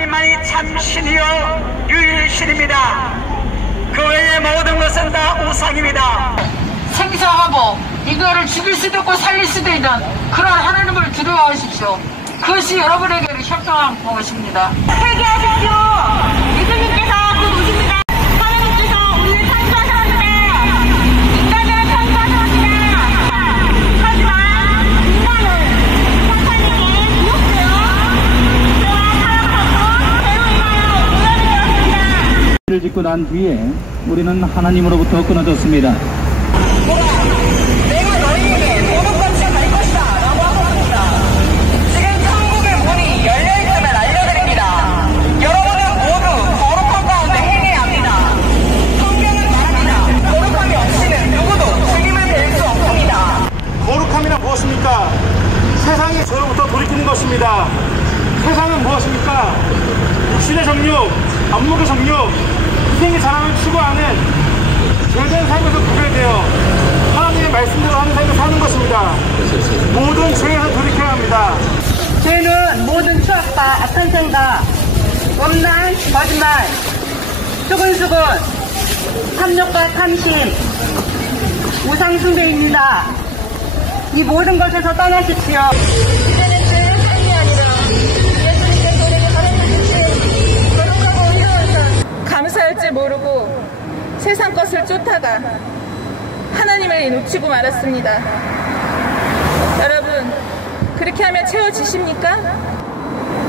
하나님만이 참 신이요 유일신입니다. 그 외의 모든 것은 다 우상입니다. 생사하고 이거를 죽일 수도 있고 살릴 수도 있는 그런 하나님을 두려워하십시오. 그것이 여러분에게 협조한 것입니다. 회개하십시오. 예수님께서 곧 오십니다. 하나님께서 우리를 창조하셨습니다. 인간을 창조하셨습니다. 하지만 인간은 사탄에게 미혹되어 죄와 타락하고 죄로 인하여 오염이 되었습니다. 를 짓고 난 뒤에 우리는 하나님으로부터 끊어졌습니다. 내가 너희에게 도둑같이 갈 것이다 라고 하셨습니다. 지금 천국의 문이 열려있음을 알려드립니다. 여러분은 모두 거룩한 가운데 행해야 합니다. 성경은 말합니다. 거룩함이 없이는 누구도 주님을 뵐 수 없습니다. 거룩함이란 무엇입니까? 세상이 저로부터 돌이키는 것입니다. 세상은 무엇입니까? 육신의 정욕, 안목의 정욕, 희생의 자랑을 추구하는 죄된 삶에서 구별되어 하나님의 말씀대로 하는 삶을 사는 것입니다. 모든 죄에서 돌이켜야 합니다. 죄는 모든 추악과 악한 생각, 음란, 거짓말, 수근수근, 탐욕과 탐심, 우상숭배입니다. 이 모든 것에서 떠나십시오. 이제는 죄를 삶이 아니라 예수님께서 우리에게 가르쳐주신 거룩하고 의로운 삶. 감사할 줄 모르고 세상 것을 쫓다가 하나님을 놓치고 말았습니다. 여러분, 그렇게 하면 채워지십니까?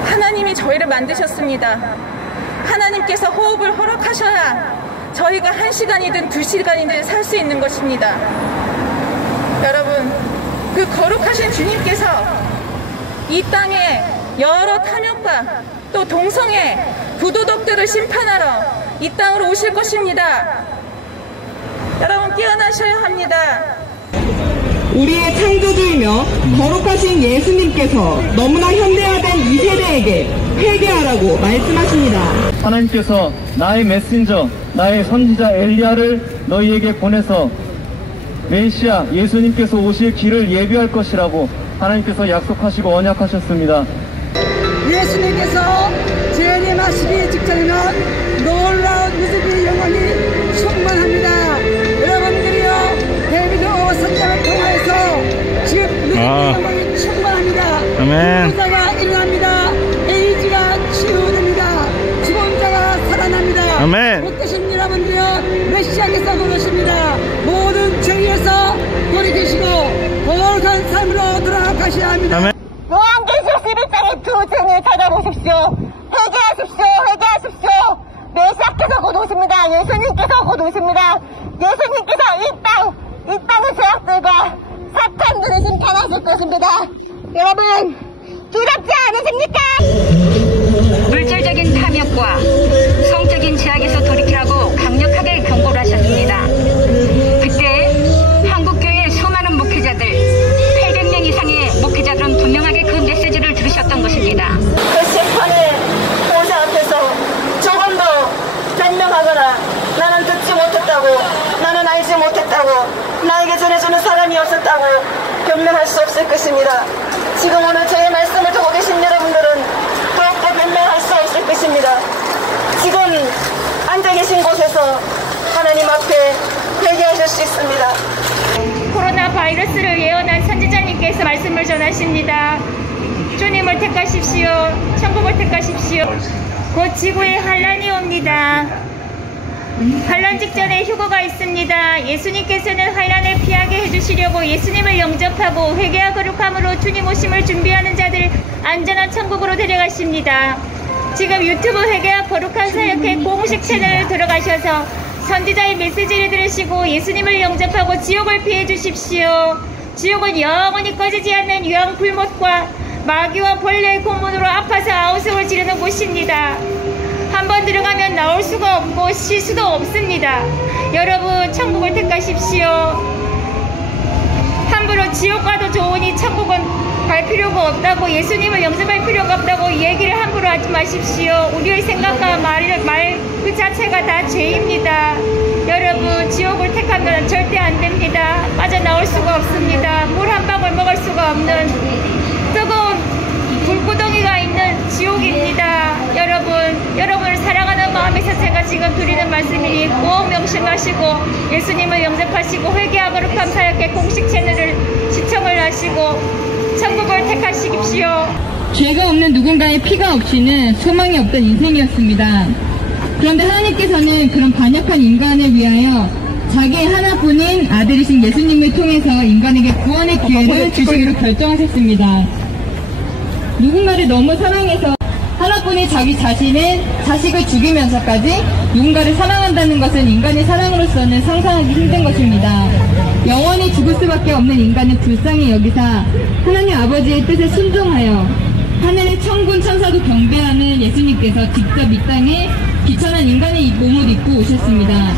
하나님이 저희를 만드셨습니다. 하나님께서 호흡을 허락하셔야 저희가 1시간이든 2시간이든 살 수 있는 것입니다. 여러분, 그 거룩하신 주님께서 이 땅에 여러 탐욕과 또 동성애, 부도덕들을 심판하러 이 땅으로 오실 것입니다. 여러분, 깨어나셔야 합니다. 우리의 창조주이며 거룩하신 예수님께서 너무나 현대화된 이 세대에게 회개하라고 말씀하십니다. 하나님께서 나의 메신저, 나의 선지자 엘리야를 너희에게 보내서 메시아 예수님께서 오실 길을 예비할 것이라고 하나님께서 약속하시고 언약하셨습니다. 예수님께서 재림하시기 직전에는 놀라운 모습이 영원히 충만합니다. 여러분들이요, 데비드 선장을 통하여서 지금 모습의 영광이 충만합니다. 부자가 일어납니다. 에이즈가 치유됩니다. 죽은 자가 살아납니다. 못되신 여러분들이요, 메시아께서 오십니다. 모든 죄에서 돌이키시고 거룩한 삶으로 돌아가셔야 합니다. 요한계시록 11장의 두 증을 찾아보십시오. 회개하십시오. 회개하십시오. 메시아께서 곧 오십니다. 예수님께서 곧 오십니다. 예수님께서 이 땅의 죄악들과 사탄들을 심판하실 것입니다. 여러분, 두렵지 않으십니까? 물질적인 탐욕과 성적인 죄악에서 돌이키라고 강력하게 경고를 하셨습니다. 그때 한국교회 수많은 목회자들, 800명 이상의 목회자들은 분명하게 그 메시지를 들으셨던 것입니다. 그 심판의 보좌 앞에서 조금 더 변명하거나 나는 듣지 못했다고, 나는 알지 못했다고, 나에게 전해주는 사람이 없었다고 변명할 수 없을 것입니다. 지금 오늘 저의 말씀을 듣고 계신 여러분들은 더욱더 변명할 수 없을 것입니다. 지금 앉아 계신 곳에서 하나님 앞에 회개하실 수 있습니다. 코로나 바이러스를 예언한 선지자님께서 말씀을 전하십니다. 주님을 택하십시오. 천국을 택하십시오. 곧 지구에 환란이 옵니다. 환란 직전에 휴거가 있습니다. 예수님께서는 환란을 피하게 해주시려고 예수님을 영접하고 회개와 거룩함으로 주님 오심을 준비하는 자들 안전한 천국으로 데려가십니다. 지금 유튜브 회개와 거룩한 사역회 공식 채널을 들어가셔서 선지자의 메시지를 들으시고 예수님을 영접하고 지옥을 피해 주십시오. 지옥은 영원히 꺼지지 않는 유황 불못과 마귀와 벌레의 고문으로 아파서 아우성을 지르는 곳입니다. 한번 들어가면 나올 수가 없고 쉴 수도 없습니다. 여러분, 천국을 택하십시오. 함부로 지옥 가도 좋으니 천국은 갈 필요가 없다고, 예수님을 영접할 필요가 없다고 얘기를 함부로 하지 마십시오. 우리의 생각과 말 그 자체가 다 죄입니다. 여러분, 지옥을 택하면 절대 안 됩니다. 빠져나올 수가 없습니다. 물 한 방울 먹을 수가 없는 뜨거운 불구덩이가 있는 지옥입니다. 여러분, 말씀이니 꼭 명심하시고 예수님을 영접하시고 회개와 거룩함 사역회 공식 채널을 시청을 하시고 천국을 택하시십시오. 죄가 없는 누군가의 피가 없이는 소망이 없던 인생이었습니다. 그런데 하나님께서는 그런 반역한 인간을 위하여 자기 하나뿐인 아들이신 예수님을 통해서 인간에게 구원의 기회를 주시기로 결정하셨습니다. 누군가를 너무 사랑해서 하나뿐인 자기 자식을 죽이면서까지 누군가를 사랑한다는 것은 인간의 사랑으로서는 상상하기 힘든 것입니다. 영원히 죽을 수밖에 없는 인간을 불쌍히 여기사 하나님 아버지의 뜻에 순종하여 하늘의 천군 천사도 경배하는 예수님께서 직접 이 땅에 비천한 인간의 몸을 입고 오셨습니다.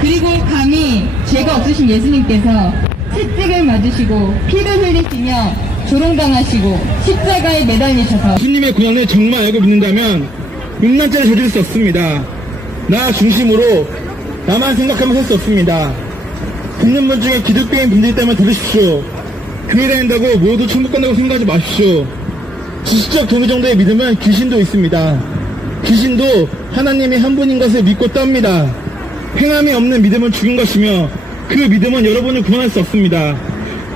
그리고 감히 죄가 없으신 예수님께서 채찍을 맞으시고 피를 흘리시며 조롱당하시고 십자가에 매달리셔서 예수님의 고난을 정말 알고 믿는다면 음란죄를 저지를 수 없습니다. 나 중심으로 나만 생각하면 살 수 없습니다. 듣는 분 중에 기독교인 분들이 있다면 들으십시오. 교회 다닌다고 모두 천국 간다고 생각하지 마십시오. 지식적 정의 정도의 믿음은 귀신도 있습니다. 귀신도 하나님이 한 분인 것을 믿고 떱니다. 행함이 없는 믿음은 죽은 것이며 그 믿음은 여러분을 구원할 수 없습니다.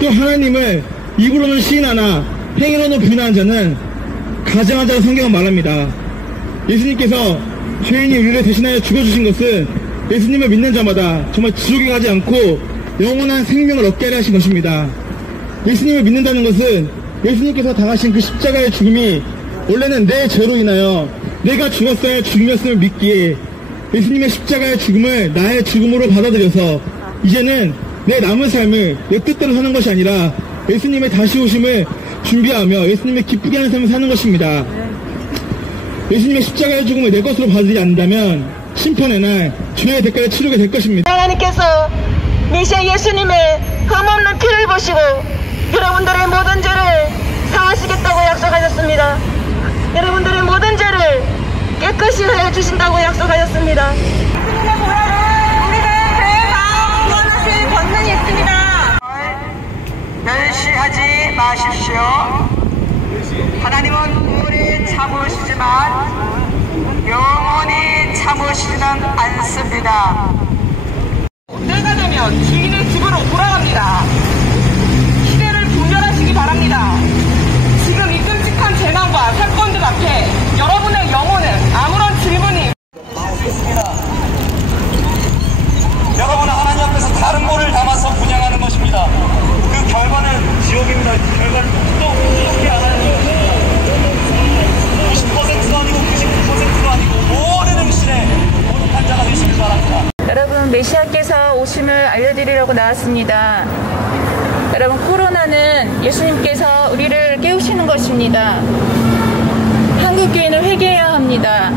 또 하나님을 입으로는 시인하나 행위로는 부인하는 자는 가증하자고 성경은 말합니다. 예수님께서 죄인이 우리를 대신하여 죽어주신 것은 예수님을 믿는 자마다 정말 지옥에 가지 않고 영원한 생명을 얻게 하려 하신 것입니다. 예수님을 믿는다는 것은 예수님께서 당하신 그 십자가의 죽음이 원래는 내 죄로 인하여 내가 죽었어야 죽음이었음을 믿기에 예수님의 십자가의 죽음을 나의 죽음으로 받아들여서 이제는 내 남은 삶을 내 뜻대로 사는 것이 아니라 예수님의 다시 오심을 준비하며 예수님을 기쁘게 하는 삶을 사는 것입니다. 예수님의 십자가의 죽음을 내 것으로 받아들이지 않는다면 심판의 날 죄의 대가를 치르게 될 것입니다. 하나님께서 메시아 예수님의 흠없는 피를 보시고 여러분들의 모든 죄를 사하시겠다고 약속하셨습니다. 여러분들의 모든 죄를 깨끗이 하여 주신다고 약속하셨습니다. 예수님의 보혈은 우리를 죄에서 구원하실 권능이 있습니다. 멸시하지 마십시오. 하나님은 오래 참으시지만 영원히 참으시지는 않습니다. 때가 되면 주인의 집으로 돌아갑니다. 시대를 분별하시기 바랍니다. 지금 이 끔찍한 재난과 사건들 앞에 여러분의 영혼은 아무런 질문이 여러분은 하나님 앞에서 다른 거를 담아서 분양하는 것입니다. 그 결과는 지옥입니다. 그 결과는 또 어떻게 알아요? 90%도 아니고 99%도 아니고 모든 응신에 거룩한 자가 되시길 바랍니다. 여러분, 메시아께서 오심을 알려드리려고 나왔습니다. 여러분, 코로나는 예수님께서 우리를 깨우시는 것입니다. 한국교회는 회개해야 합니다.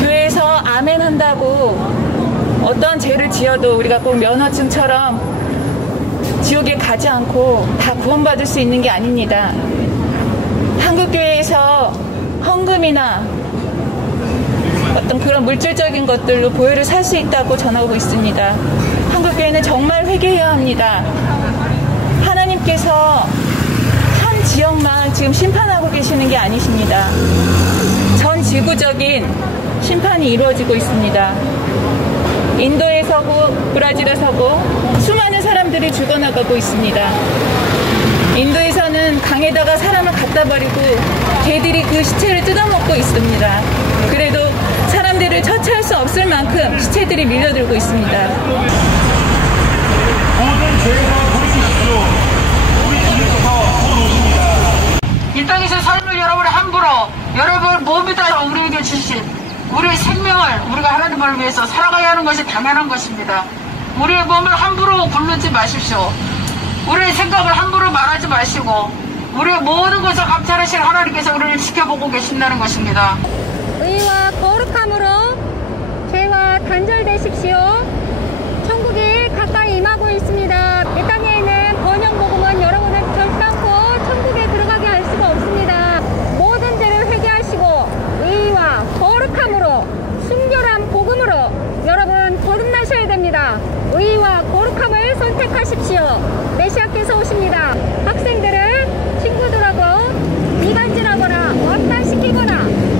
교회에서 아멘 한다고 어떤 죄를 지어도 우리가 꼭 면허증처럼 지옥에 가지 않고 다 구원받을 수 있는 게 아닙니다. 한국교회에서 헌금이나 어떤 그런 물질적인 것들로 보혈을 살 수 있다고 전하고 있습니다. 한국교회는 정말 회개해야 합니다. 하나님께서 한 지역만 지금 심판하고 계시는 게 아니십니다. 전 지구적인 심판이 이루어지고 있습니다. 인도에 서고 브라질에 서고 수많은 사람들이 죽어나가고 있습니다. 인도에서는 강에다가 사람을 갖다 버리고 개들이 그 시체를 뜯어먹고 있습니다. 그래도 사람들을 처치할 수 없을 만큼 시체들이 밀려들고 있습니다. 모든 죄에서 돌이키십시오. 우리 주님께서 곧 오십니다. 이 땅에서 삶을 여러분의 함부로 여러분 몸이다 우리에게 주신 우리의 생명을 우리가 하나님을 위해서 살아가야 하는 것이 당연한 것입니다. 우리의 몸을 함부로 굴르지 마십시오. 우리의 생각을 함부로 말하지 마시고 우리의 모든 것을 감찰하실 하나님께서 우리를 지켜보고 계신다는 것입니다. 의와 거룩함으로 죄와 단절되십시오. 천국이 가까이 임하고 있습니다. 이 땅에 있는 번영복음은 여러분을 결단코 천국에 들어가게 할 수가 없습니다. 모든 죄를 회개하시고 의와 거룩함으로 순결한 복음으로 여러분 거듭나셔야 됩니다. 의와 거룩함을 선택하십시오. 메시아께서 오십니다. 학생들을 친구들하고 이간질하거나 원단시키거나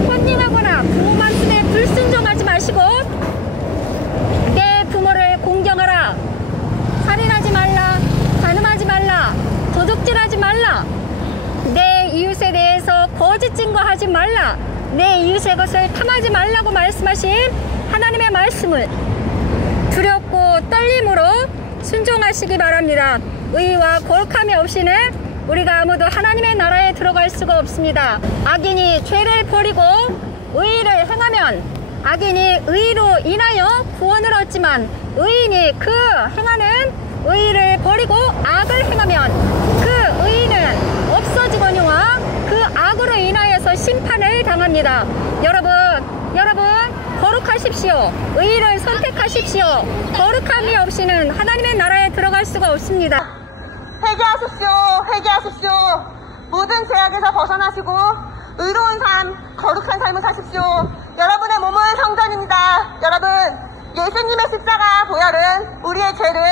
혼림하거나 부모 말씀에 불순종하지 마시고 내 이웃의 것을 탐하지 말라고 말씀하신 하나님의 말씀을 두렵고 떨림으로 순종하시기 바랍니다. 의와 거룩함이 없이는 우리가 아무도 하나님의 나라에 들어갈 수가 없습니다. 악인이 죄를 버리고 의를 행하면 악인이 의로 인하여 구원을 얻지만 의인이 그 행하는 의를 버리고 악을 행하면 그 의인은 없어지거니와 그 악으로 인하여서 심판을 당합니다. 여러분 거룩하십시오. 의를 선택하십시오. 거룩함이 없이는 하나님의 나라에 들어갈 수가 없습니다. 회개하십시오. 모든 죄악에서 벗어나시고 의로운 삶, 거룩한 삶을 사십시오. 여러분의 몸은 성전입니다. 여러분, 예수님의 십자가 보혈은 우리의 죄를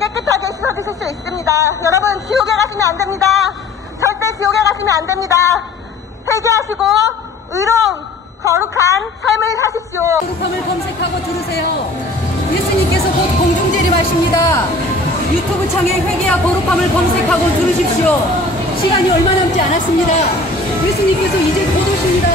깨끗하게 씻어주실 수 있습니다. 여러분, 지옥에 가시면 안 됩니다. 절대 지옥에 가시면 안 됩니다. 회개하시고 의로운 거룩한 삶을 사십시오. 거룩함을 검색하고 들으세요. 예수님께서 곧 공중재림하십니다. 유튜브 창에 회개와 거룩함을 검색하고 들으십시오. 시간이 얼마 남지 않았습니다. 예수님께서 이제 곧 오십니다.